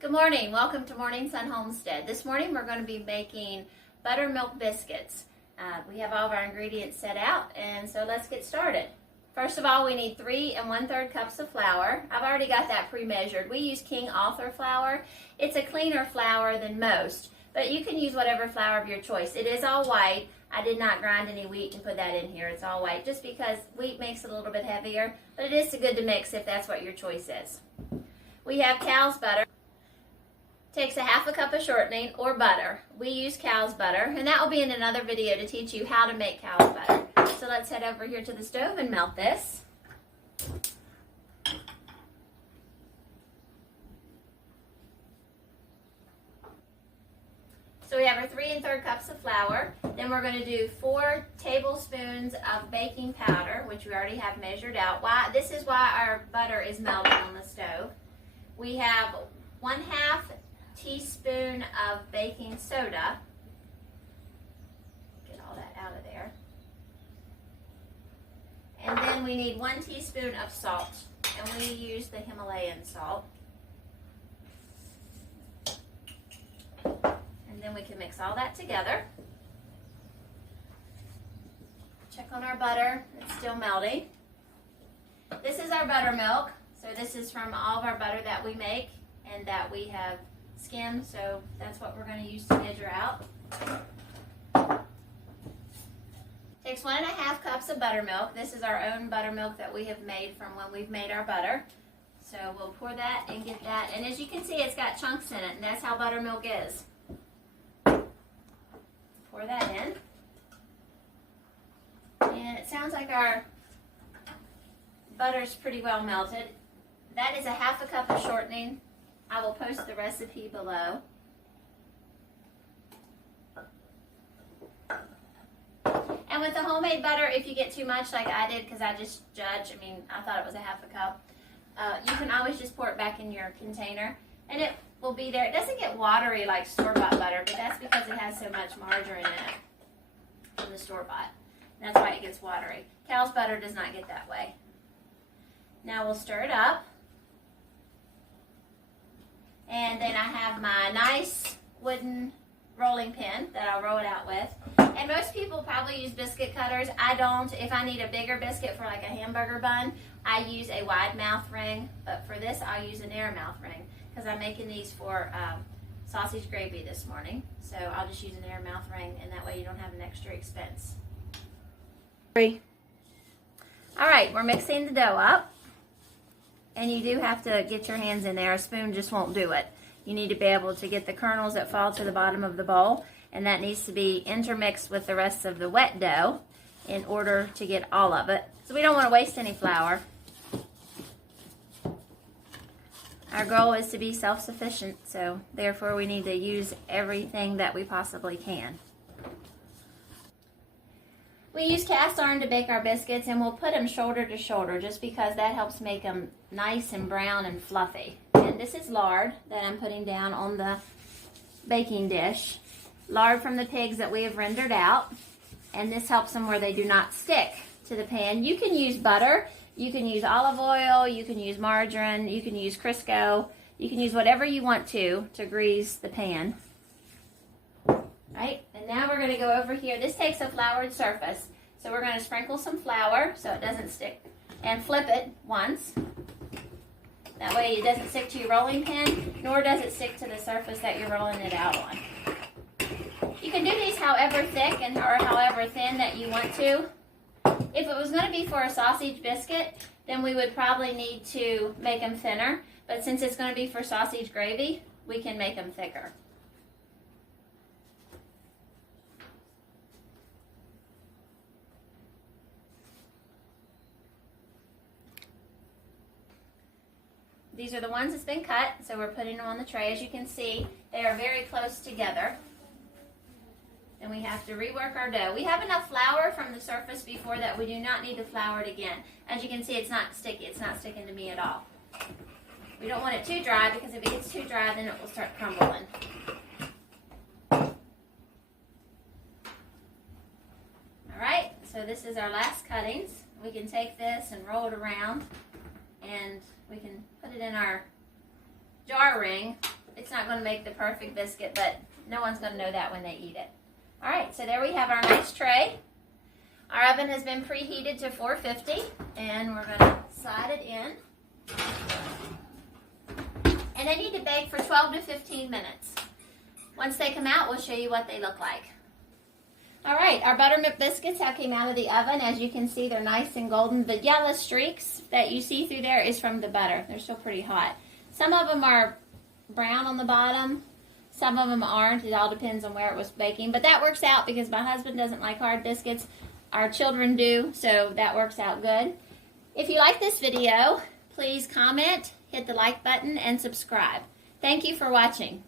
Good morning. Welcome to Morning Sun Homestead. This morning we're going to be making buttermilk biscuits. We have all of our ingredients set out, and so let's get started. First of all, we need 3 1/3 cups of flour. I've already got that pre-measured. We use King Arthur flour. It's a cleaner flour than most, but you can use whatever flour of your choice. It is all white. I did not grind any wheat and put that in here. It's all white just because wheat makes it a little bit heavier, but it is good to mix if that's what your choice is. We have cow's butter. Takes a 1/2 cup of shortening or butter. We use cow's butter, and that will be in another video to teach you how to make cow's butter. So let's head over here to the stove and melt this. So we have our 3 1/3 cups of flour. Then we're going to do 4 tablespoons of baking powder, which we already have measured out. This is why our butter is melting on the stove. We have 1/2 teaspoon of baking soda. Get all that out of there. And then we need 1 teaspoon of salt, and we use the Himalayan salt. And then we can mix all that together. Check on our butter. It's still melting. This is our buttermilk. So this is from all of our butter that we make and that we have skimmed. So that's what we're going to use to measure out. Takes 1 1/2 cups of buttermilk. This is our own buttermilk that we have made from when we've made our butter. So we'll pour that and get that. And as you can see, it's got chunks in it, and that's how buttermilk is. Pour that in. And it sounds like our butter's pretty well melted. That is a 1/2 cup of shortening. I will post the recipe below. And with the homemade butter, if you get too much like I did, because I just judged, I thought it was a 1/2 cup, you can always just pour it back in your container, and it will be there. It doesn't get watery like store-bought butter, but that's because it has so much margarine in it from the store-bought. That's why it gets watery. Cow's butter does not get that way. Now we'll stir it up. And then I have my nice wooden rolling pin that I'll roll it out with. And most people probably use biscuit cutters. I don't. If I need a bigger biscuit for like a hamburger bun, I use a wide mouth ring. But for this, I'll use a narrow mouth ring because I'm making these for sausage gravy this morning. So I'll just use a narrow mouth ring, and that way you don't have an extra expense. All right, we're mixing the dough up. And you do have to get your hands in there. A spoon just won't do it. You need to be able to get the kernels that fall to the bottom of the bowl, and that needs to be intermixed with the rest of the wet dough in order to get all of it. So we don't want to waste any flour. Our goal is to be self-sufficient, so therefore we need to use everything that we possibly can. We use cast iron to bake our biscuits, and we'll put them shoulder to shoulder just because that helps make them nice and brown and fluffy. And this is lard that I'm putting down on the baking dish. Lard from the pigs that we have rendered out, and this helps them where they do not stick to the pan. You can use butter, you can use olive oil, you can use margarine, you can use Crisco, you can use whatever you want to grease the pan. Right? And now we're going to go over here. This takes a floured surface. So we're going to sprinkle some flour so it doesn't stick and flip it once. That way it doesn't stick to your rolling pin, nor does it stick to the surface that you're rolling it out on. You can do these however thick or however thin that you want to. If it was going to be for a sausage biscuit, then we would probably need to make them thinner. But since it's going to be for sausage gravy, we can make them thicker. These are the ones that's been cut, so we're putting them on the tray. As you can see, they are very close together. And we have to rework our dough. We have enough flour from the surface before that we do not need to flour it again. As you can see, it's not sticky. It's not sticking to me at all. We don't want it too dry because if it gets too dry, then it will start crumbling. All right, so this is our last cuttings. We can take this and roll it around, and we can put it in our jar ring. It's not going to make the perfect biscuit, but no one's going to know that when they eat it. All right, so there we have our nice tray. Our oven has been preheated to 450, and we're going to slide it in. And they need to bake for 12 to 15 minutes. Once they come out, we'll show you what they look like. All right, our buttermilk biscuits have came out of the oven. As you can see, they're nice and golden. The yellow streaks that you see through there is from the butter. They're still pretty hot. Some of them are brown on the bottom. Some of them aren't. It all depends on where it was baking. But that works out because my husband doesn't like hard biscuits. Our children do, so that works out good. If you like this video, please comment, hit the like button, and subscribe. Thank you for watching.